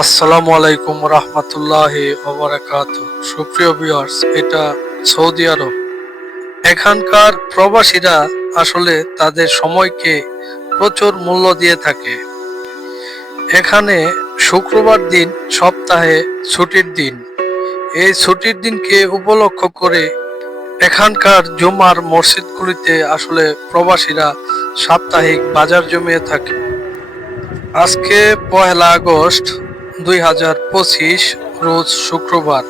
আসসালামু আলাইকুম রহমতুল্লাহ ওবরাকাত সুপ্রিয় ভিউয়ার্স এটা সৌদি আরব। এখানকার প্রবাসীরা আসলে তাদের সময়কে প্রচুর মূল্য দিয়ে থাকে। এখানে শুক্রবার দিন, সপ্তাহে ছুটির দিন। এই ছুটির দিনকে উপলক্ষ করে এখানকার জুমার মসজিদগুলিতে আসলে প্রবাসীরা সাপ্তাহিক বাজার জমিয়ে থাকে। আজকে পয়লা আগস্ট দুই হাজার পঁচিশ রোজ শুক্রবার।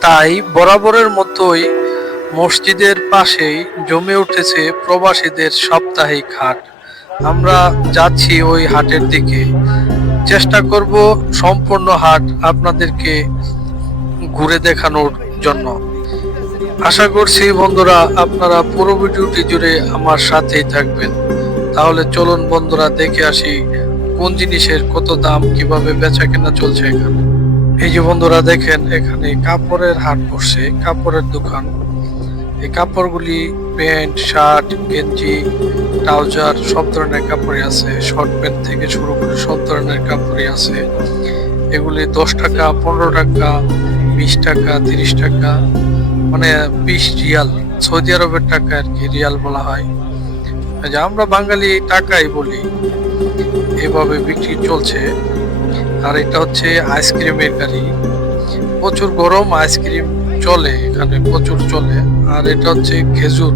তাই বরাবরের মতোই মসজিদের পাশেই জমে উঠেছে প্রবাসীদের সাপ্তাহিক হাট। আমরা যাচ্ছি ওই হাটের দিকে। চেষ্টা করব সম্পূর্ণ হাট আপনাদেরকে ঘুরে দেখানোর জন্য। আশা করছি বন্ধুরা আপনারা পুরো ভিডিওটি জুড়ে আমার সাথেই থাকবেন। তাহলে চলুন বন্ধুরা দেখে আসি কোন জিনিসের কত দাম, কীভাবে বেচা কেনা চলছে এখানে? এই যে বন্ধুরা, দেখেন, এখানে কাপড়ের হাট বসছে, কাপড়ের দোকান। এই কাপড়গুলি প্যান্ট, শার্ট, গেঞ্জি, ট্রাউজার, সব ধরনের কাপড়ই আছে। শর্ট প্যান্ট থেকে শুরু করে সব ধরনের কাপড়ই আছে। এগুলি দশ টাকা, পনেরো টাকা, বিশ টাকা, তিরিশ টাকা মানে বিশ রিয়াল। সৌদি আরবের টাকা আর কি রিয়াল বলা হয়। আমরা বাঙালি টাকাই বলি। এভাবে বিক্রি চলছে। আর এটা হচ্ছে আইসক্রিমের গাড়ি। প্রচুর গরম, আইসক্রিম চলে এখানে, প্রচুর চলে। আর এটা হচ্ছে খেজুর।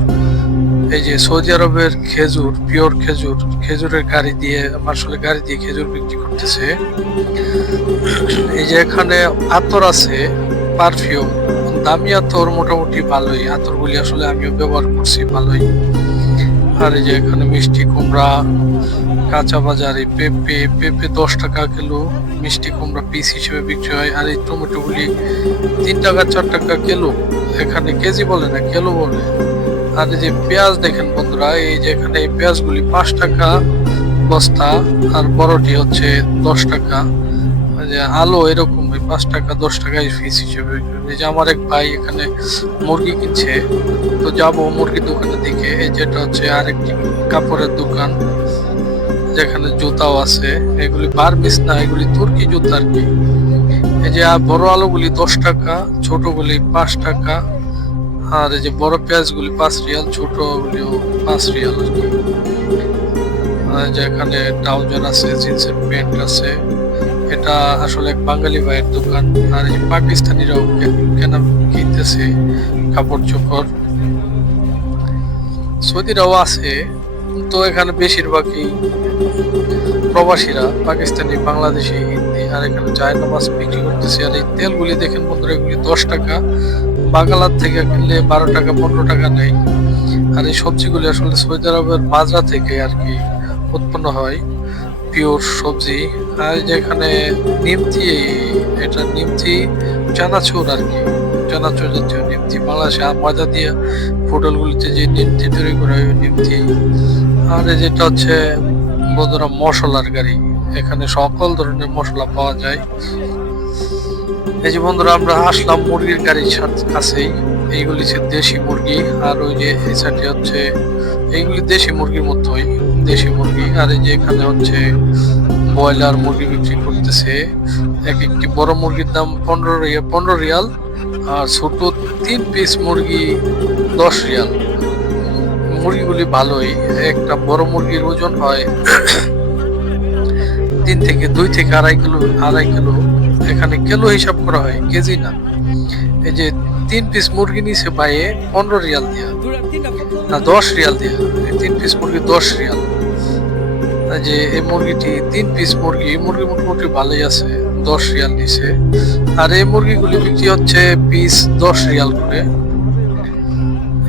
এই যে সৌদি আরবের খেজুর, পিওর খেজুর, খেজুরের গাড়ি দিয়ে আসলে গাড়ি দিয়ে খেজুর বিক্রি করতেছে। এই যে এখানে আতর আছে, পারফিউম। দামি আতর মোটামুটি ভালোই। আতরগুলি আসলে আমিও ব্যবহার করছি ভালোই। আর এই যে এখানে মিষ্টি কুমড়া, কাঁচা বাজারে পেঁপে পেঁপে দশ টাকা কিলো, মিষ্টি কুমড়া পিস হিসেবে বিক্রি হয়। আর এই টমেটোগুলি তিন টাকা, চার টাকা কিলো। এখানে কেজি বলে না, কিলো বলে। আর এই যে পেঁয়াজ দেখেন বন্ধুরা, এই যে এখানে এই পেঁয়াজগুলি পাঁচ টাকা বস্তা, আর বড়টি হচ্ছে দশ টাকা। যে আলু এরকম ওই পাঁচ টাকা, দশ টাকায় ফিস হিসেবে। যে আমার এক ভাই এখানে মুরগি কিনছে, তো যাব মুরগির দোকানের দিকে। এই যেটা হচ্ছে আরেকটি কাপড়ের দোকান, যেখানে জুতাও আছে। এগুলি বারবিস না, এগুলি তুর্কি জুতা আর কি। এই যে বড় আলুগুলি দশ টাকা, ছোটগুলি পাঁচ টাকা। আর এই যে বড় পেঁয়াজগুলি পাঁচ রিয়াল, ছোটগুলিও পাঁচ রিয়াল। আর কি আর যে এখানে ট্রাউজার আছে, জিন্সের প্যান্ট আছে। এটা আসলে বাঙালি ভাইয়ের দোকান। আর এই পাকিস্তানিরাও কেনা কিনতেছে কাপড় চোপড়। সৌদিরাও আছে, তো এখানে বেশিরভাগই প্রবাসীরা পাকিস্তানি, বাংলাদেশি, হিন্দি আর এখানে চায় নামাজ বিক্রি করতেছে। আর এই তেলগুলি দেখেন বন্ধুরা, এগুলি দশ টাকা। বাংলার থেকে কিনলে বারো টাকা, পনেরো টাকা নেয়। আর এই সবজিগুলি আসলে সৌদি আরবের মাজরা থেকে আর কি উৎপন্ন হয়। পিওর সবজি, আর এই যে এখানে নিমতি এটা নিমতি চানাচুর আর কি। চানাচুর জাতীয় নিমতি বাংলাদেশে ময়দা দিয়ে হোটেলগুলিতে যে নিমতি তৈরি করা হয় নিমতি আর যেটা হচ্ছে বন্ধুরা মশলার গাড়ি, এখানে সকল ধরনের মশলা পাওয়া যায়। এই যে বন্ধুরা, আমরা আসলাম মুরগির গাড়ির কাছেই। এইগুলি হচ্ছে দেশি মুরগি, আর ওই যে এই সাইডে হচ্ছে, এইগুলি দেশি মুরগির মতোই। আর এই যে এখানে হচ্ছে ব্রয়লার মুরগি বিক্রি করতেছে। এক একটি বড় মুরগির দাম পনেরো রিয়াল পনেরো রিয়াল আর ছোট তিন পিস মুরগি দশ রিয়াল। মুরগিগুলি ভালোই, একটা বড় মুরগির ওজন হয় তিন থেকে দুই থেকে আড়াই কিলো আড়াই কিলো। এখানে কিলো হিসাব করা হয়, কেজি না। এই যে তিন পিস মুরগি নিছে বাইয়ে পনেরো রিয়াল দিয়া। না, দশ রিয়াল দিয়া। তিন পিস মুরগি দশ রিয়াল। যে এই মুরগিটি তিন পিস মুরগি মুরগি মোটামুটি ভালোই আছে, দশ রিয়াল নিছে। আর এই মুরগিগুলি বিক্রি হচ্ছে পিস দশ রিয়াল করে।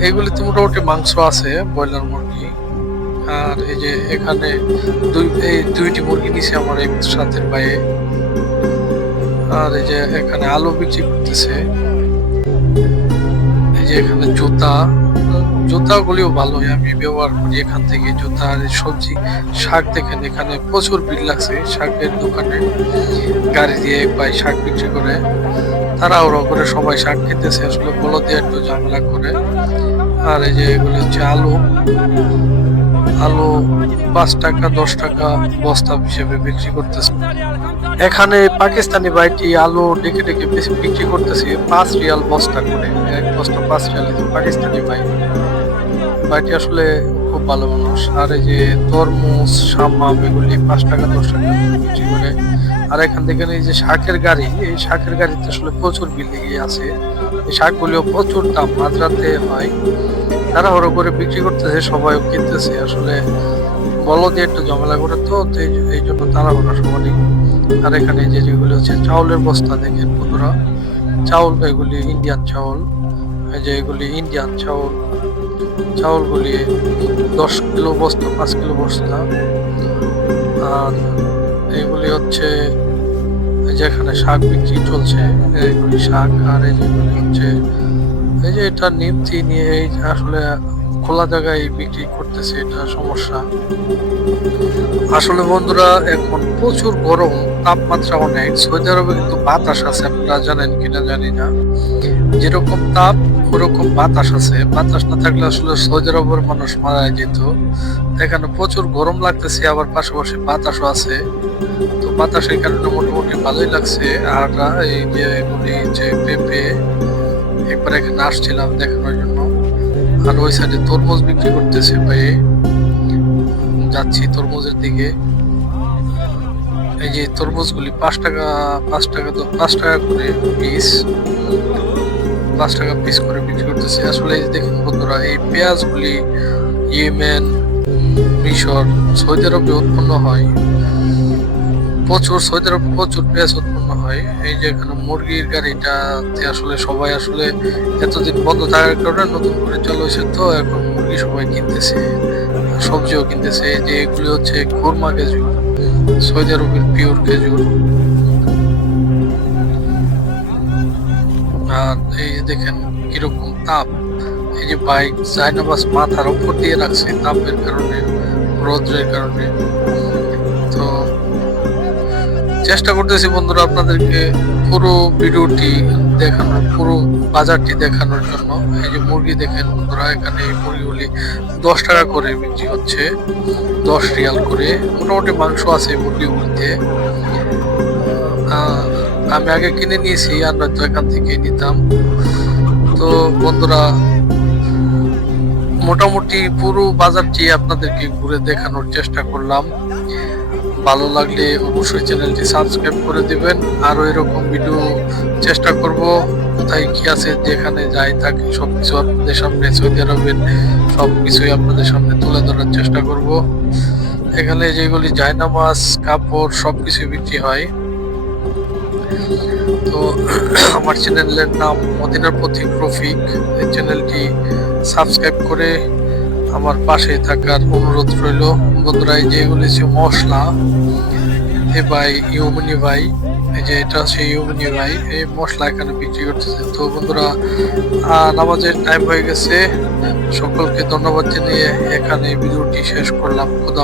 এগুলিতে মোটামুটি মাংস আছে, ব্রয়লার মুরগি। আর এই যে এখানে দুই, এই দুইটি মুরগি নিছে আমার এক সাথের পায়ে আর এই যে এখানে আলু বিক্রি করতেছে। এই যে এখানে জুতা। জুতাগুলিও ভালোই আমি ব্যবহার করি এখান থেকে জুতা আর সবজি, শাক দেখেন, এখানে প্রচুর ভিড় লাগছে শাকের দোকানে। গাড়ি দিয়ে ভাই শাক বিক্রি করে ওরা করে সবাই শাক খেতেছে, আসলে বলো দিয়ে একটু ঝামেলা করে। আর এই যে এগুলো হচ্ছে আলু আলু পাঁচ টাকা, দশ টাকা বস্তা হিসেবে বিক্রি করতেছে। এখানে পাকিস্তানি ভাইটি আলু ডেকে ডেকে বিক্রি করতেছে, পাঁচ রিয়াল বস্তা করে, এক বস্তা পাঁচ রিয়াল পাকিস্তানি ভাই। ভাইটি আসলে খুব ভালো মানুষ। আর এই যে তরমুজ সামাম এগুলি পাঁচ টাকা, দশ টাকা বিক্রি করে। আর এখান থেকে এই যে শাকের গাড়ি, এই শাকের গাড়িতে আসলে প্রচুর বিল্ডিং আছে। এই শাকগুলিও প্রচুর দাম মাত্রাতে হয়। তাড়াহুড়ো করে বিক্রি করতেছে সবাই কিনতেছে। আসলে বলদে একটু ঝামেলা করে তো এই জন্য তাড়াহুড়া সবারই। আর এখানে যে যেগুলি হচ্ছে চাউলের বস্তা, দেখেন বন্ধুরা। চাউল এগুলি ইন্ডিয়ান চাউল। এই যে এগুলি ইন্ডিয়ান চাউল। চাউলগুলি দশ কিলো বস্তা, পাঁচ কিলো বস্তা। আর এইগুলি হচ্ছে যেখানে শাক বিক্রি চলছে এইগুলি শাক আর এই যেগুলি হচ্ছে, এই যে এটা নিয়ে এই আসলে খোলা জায়গায় বিক্রি করতেছে, এটা সমস্যা। আসলে বন্ধুরা, এখন প্রচুর গরম, তাপমাত্রা অনেক। সৌদি আরবে কিন্তু বাতাস আছে, আপনারা জানেন কিনা জানি না। যেরকম তাপ, ওরকম বাতাস আছে। বাতাস না থাকলে আসলে সৌদি আরবের মানুষ মারা যেত। এখানে প্রচুর গরম লাগতেছে, আবার পাশাপাশি বাতাসও আছে। তো বাতাসের কারণে মোটামুটি ভালোই লাগছে। আর এই যে পেঁপে, একবার এখানে আসছিলাম, দেখানোর জন্য। আর ওই সাইডে তরমুজ বিক্রি করতেছে ভাই। যাচ্ছি তরমুজের দিকে। এই যে তরমুজগুলি পাঁচ টাকা পাঁচ টাকা তো, পাঁচ টাকা করে পিস পাঁচ টাকা পিস করে বিক্রি করতেছে। আসলে দেখুন বন্ধুরা, এই পেঁয়াজগুলি ইয়েমেন, মিশর সৌদি আরবে উৎপন্ন হয়। প্রচুর সৌদি আরবে প্রচুর পেঁয়াজ উৎপন্ন হয়। এই যে এখানে মুরগির গাড়িটাতে আসলে সবাই আসলে এতদিন বন্ধ থাকার কারণে নতুন করে চালু হয়েছে, তো এখন মুরগি সবাই কিনতেছে, সবজিও কিনতেছে। যে এগুলি হচ্ছে খুরমা খেজুর, সৌদি আরবের পিওর খেজুর। আর এই দেখেন কীরকম তাপ। এই যে বাইক, জাইনাবাস মাথার উপর দিয়ে রাখছে তাপের কারণে, রৌদ্রের কারণে। চেষ্টা করতেছি বন্ধুরা আপনাদেরকে পুরো ভিডিওটি দেখানোর, পুরো বাজারটি দেখানোর জন্য। এই যে মুরগি দেখেন বন্ধুরা, এখানে এই মুরগিগুলি দশ টাকা করে বিক্রি হচ্ছে, দশ রিয়াল করে। মোটামুটি মাংস আছে মুরগিগুলিতে। আমি আগে কিনে নিয়েছি, আর নয়তো এখান থেকে নিতাম। তো বন্ধুরা, মোটামুটি পুরো বাজারটি আপনাদেরকে ঘুরে দেখানোর চেষ্টা করলাম। ভালো লাগলে অবশ্যই চ্যানেলটি সাবস্ক্রাইব করে দিবেন। আরও এরকম ভিডিও চেষ্টা করব। কোথায় কি আছে, যেখানে যাই, থাকি সব কিছু আপনাদের সামনে সৌদি আরবের সব কিছুই আপনাদের সামনে তুলে ধরার চেষ্টা করব। এখানে যেগুলি জায়নামাজ, কাপড় সবকিছু বিক্রি হয়। তো আমার চ্যানেলের নাম মদিনার পথিক রফিক। এই চ্যানেলটি সাবস্ক্রাইব করে আমার পাশে থাকার অনুরোধ রইল। বন্ধুরা, এই যে এগুলি হচ্ছে মশলা হে ভাই, ইউমিনি ভাই, এই যে এটা হচ্ছে ইউমিনি ভাই, এই মশলা এখানে বিক্রি করতেছে। তো বন্ধুরা নামাজের টাইম হয়ে গেছে। সকলকে ধন্যবাদ জানিয়ে এখানে ভিডিওটি শেষ করলাম। খোদা